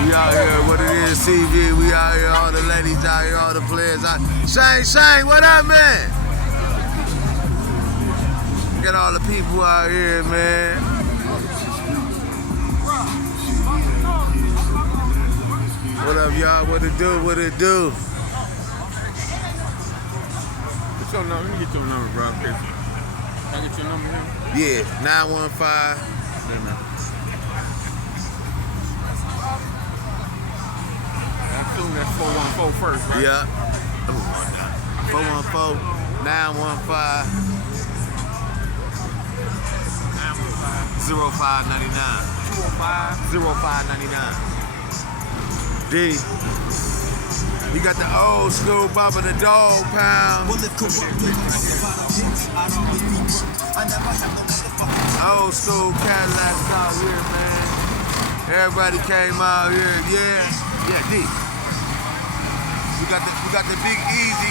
We out here, what it is, TV. We out here, all the ladies out here, all the players out. Shane, what up, man? Got all the people out here, man. What up, y'all? What it do? What it do? What's your number? Let me get your number, bro. Can I get your number here? Yeah, 915. I assume that's 414 first, right? Yeah. 414 915 0599. 0599. D. You got the old school Bubba the Dog Pound. Old school Cadillacs out here, man. Everybody came out here, yeah, D. We got the Big Easy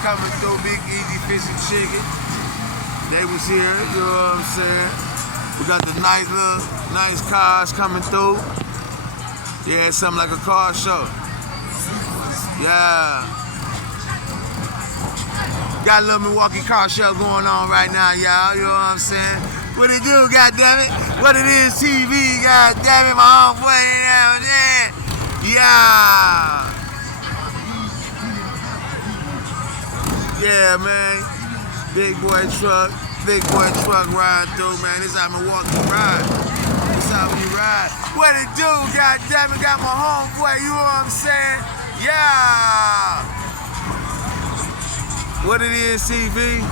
coming through, Big Easy Fish and Chicken. They was here, you know what I'm saying? We got the nice cars coming through. Yeah, it's something like a car show. Yeah. Got a little Milwaukee car show going on right now, y'all. You know what I'm saying? What it do, goddammit? What it is, TV, goddammit, my homeboy down there. Yeah. Yeah, man. Big boy truck riding through, man. This how Milwaukee ride. This how we ride. What it do, goddammit? Got my homeboy, you know what I'm saying? Yeah. What it is, TV?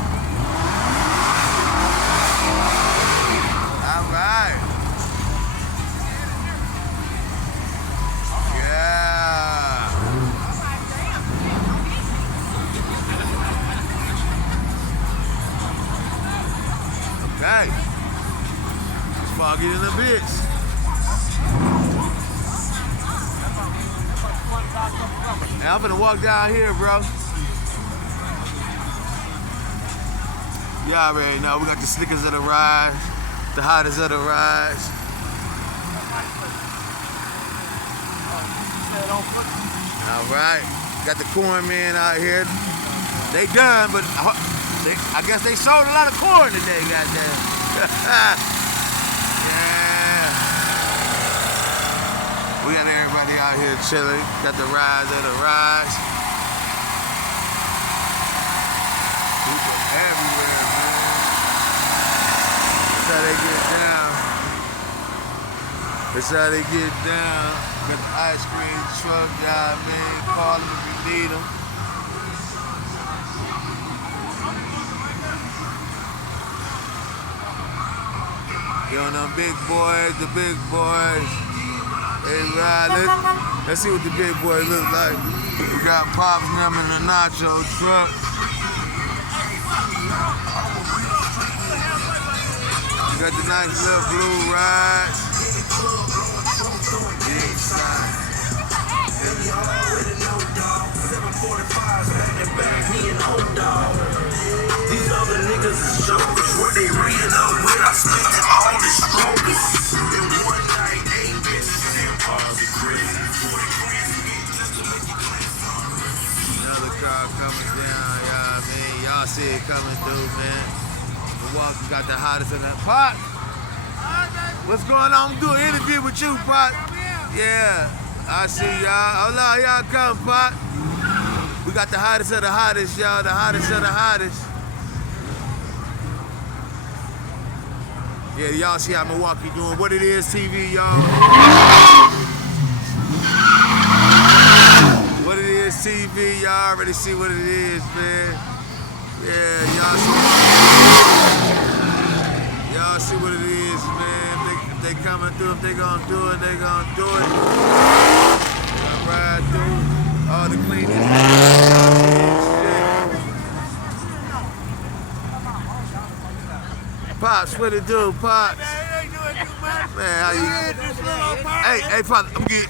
All right. Yeah. Okay. It's foggy in the bitch. Hey, I'm gonna walk down here, bro. You already know, we got the slickers of the ride, the hottest of the rides. All right, got the corn man out here. They done, but I guess they sold a lot of corn today, goddamn. Yeah. We got everybody out here chilling. Got the rides of the rides. People everywhere, man. That's how they get down. That's how they get down. Got the ice cream truck down, man. Call them if you need them. Yo, them big boys, the big boys. Hey, ride. Let's see what the big boy look like. We got Pops and them in the nacho truck. We got the nice little blue rides. These other niggas is jokers. What they reading up with, I spent it all the strokers. And one night, 8 bitches and party crazy. Another car coming down, y'all, man. Y'all see it coming through, man. Milwaukee got the hottest in that pot. What's going on? I'm doing an interview with you, Pot. Yeah, I see y'all. Hold on, y'all come, Pot. We got the hottest of the hottest, y'all. The hottest of the hottest. Yeah, y'all see how Milwaukee doing. What it is, TV, y'all. What it is, TV, y'all already see what it is, man. Yeah, y'all see what it is, man. If they coming through, if they gonna do it, they gonna do it. Gonna ride through. All the cleanest. Pops, what it do, Pops? Man, how you? Hey, Pops, I'm gonna give you